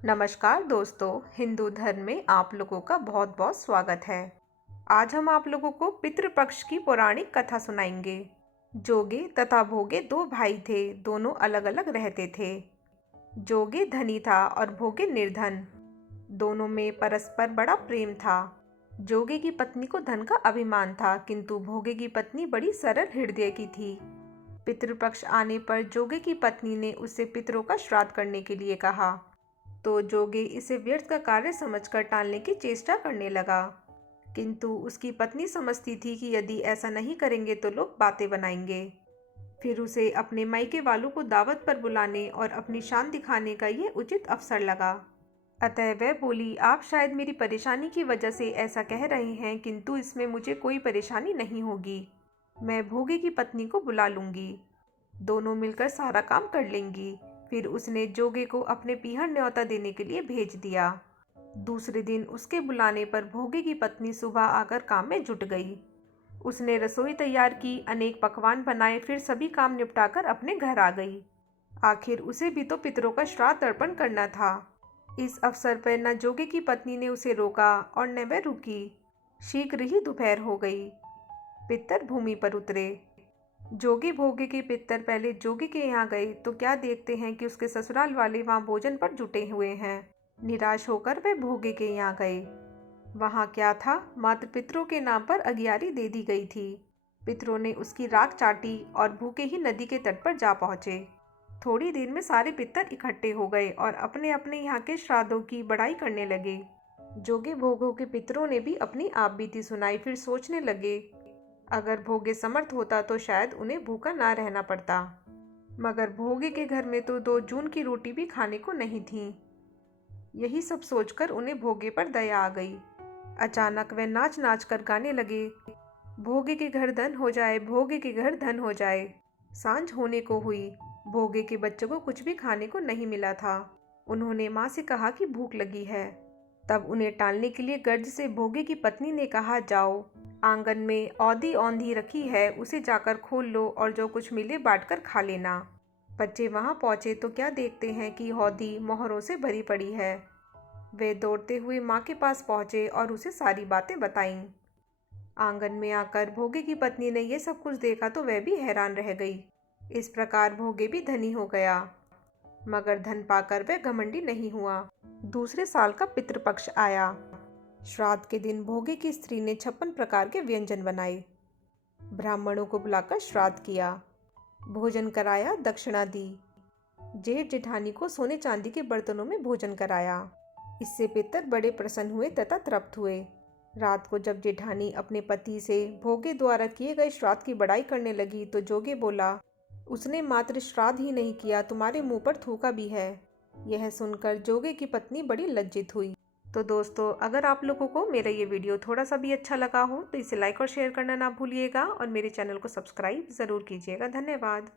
नमस्कार दोस्तों, हिंदू धर्म में आप लोगों का बहुत बहुत स्वागत है। आज हम आप लोगों को पितृपक्ष की पौराणिक कथा सुनाएंगे। जोगे तथा भोगे दो भाई थे, दोनों अलग अलग रहते थे। जोगे धनी था और भोगे निर्धन। दोनों में परस्पर बड़ा प्रेम था। जोगे की पत्नी को धन का अभिमान था, किंतु भोगे की पत्नी बड़ी सरल हृदय की थी। पितृपक्ष आने पर जोगे की पत्नी ने उससे पितरों का श्राद्ध करने के लिए कहा, तो जोगे इसे व्यर्थ का कार्य समझकर टालने की चेष्टा करने लगा। किंतु उसकी पत्नी समझती थी कि यदि ऐसा नहीं करेंगे तो लोग बातें बनाएंगे। फिर उसे अपने मायके वालों को दावत पर बुलाने और अपनी शान दिखाने का ये उचित अवसर लगा। अतः वह बोली, आप शायद मेरी परेशानी की वजह से ऐसा कह रहे हैं, किंतु इसमें मुझे कोई परेशानी नहीं होगी। मैं भोगे की पत्नी को बुला लूंगी, दोनों मिलकर सारा काम कर लेंगी। फिर उसने जोगे को अपने पीहर न्योता देने के लिए भेज दिया। दूसरे दिन उसके बुलाने पर भोगे की पत्नी सुबह आकर काम में जुट गई। उसने रसोई तैयार की, अनेक पकवान बनाए, फिर सभी काम निपटाकर अपने घर आ गई। आखिर उसे भी तो पितरों का श्राद्ध अर्पण करना था। इस अवसर पर न जोगे की पत्नी ने उसे रोका और न वह रुकी। शीघ्र ही दोपहर हो गई। पितर भूमि पर उतरे। जोगी भोगे के पितर पहले जोगी के यहाँ गए तो क्या देखते हैं कि उसके ससुराल वाले वहाँ भोजन पर जुटे हुए हैं। निराश होकर वे भोगे के यहाँ गए। वहाँ क्या था, मात्र पितरों के नाम पर अगियारी दे दी गई थी। पितरों ने उसकी राख चाटी और भूखे ही नदी के तट पर जा पहुंचे। थोड़ी देर में सारे पितर इकट्ठे हो गए और अपने अपने यहाँ के श्राद्धों की बड़ाई करने लगे। जोगे भोगों के पितरों ने भी अपनी आप बीती सुनाई। फिर सोचने लगे, अगर भोगे समर्थ होता तो शायद उन्हें भूखा ना रहना पड़ता, मगर भोगे के घर में तो 2 जून की रोटी भी खाने को नहीं थी। यही सब सोचकर उन्हें भोगे पर दया आ गई। अचानक वे नाच नाच कर गाने लगे, भोगे के घर धन हो जाए, भोगे के घर धन हो जाए। सांझ होने को हुई। भोगे के बच्चों को कुछ भी खाने को नहीं मिला था। उन्होंने माँ से कहा कि भूख लगी है। तब उन्हें टालने के लिए गर्ज से भोगे की पत्नी ने कहा, जाओ, आंगन में औंधी औंधी रखी है, उसे जाकर खोल लो और जो कुछ मिले बांटकर खा लेना। बच्चे वहां पहुंचे तो क्या देखते हैं कि हौदी मोहरों से भरी पड़ी है। वे दौड़ते हुए माँ के पास पहुंचे और उसे सारी बातें बताईं। आंगन में आकर भोगे की पत्नी ने यह सब कुछ देखा तो वह भी हैरान रह गई। इस प्रकार भोगे भी धनी हो गया, मगर धन पाकर वह घमंडी नहीं हुआ। दूसरे साल का पितृपक्ष आया। श्राद्ध के दिन भोगे की स्त्री ने 56 प्रकार के व्यंजन बनाए। ब्राह्मणों को बुलाकर श्राद्ध किया, भोजन कराया, दक्षिणा दी। जेठ जेठानी को सोने चांदी के बर्तनों में भोजन कराया। इससे पितर बड़े प्रसन्न हुए तथा तृप्त हुए। रात को जब जेठानी अपने पति से भोगे द्वारा किए गए श्राद्ध की बड़ाई करने लगी तो जोगे बोला, उसने मात्र श्राद्ध ही नहीं किया, तुम्हारे मुंह पर थूका भी है। यह सुनकर जोगे की पत्नी बड़ी लज्जित हुई। तो दोस्तों, अगर आप लोगों को मेरा ये वीडियो थोड़ा सा भी अच्छा लगा हो तो इसे लाइक और शेयर करना ना भूलिएगा और मेरे चैनल को सब्सक्राइब ज़रूर कीजिएगा। धन्यवाद।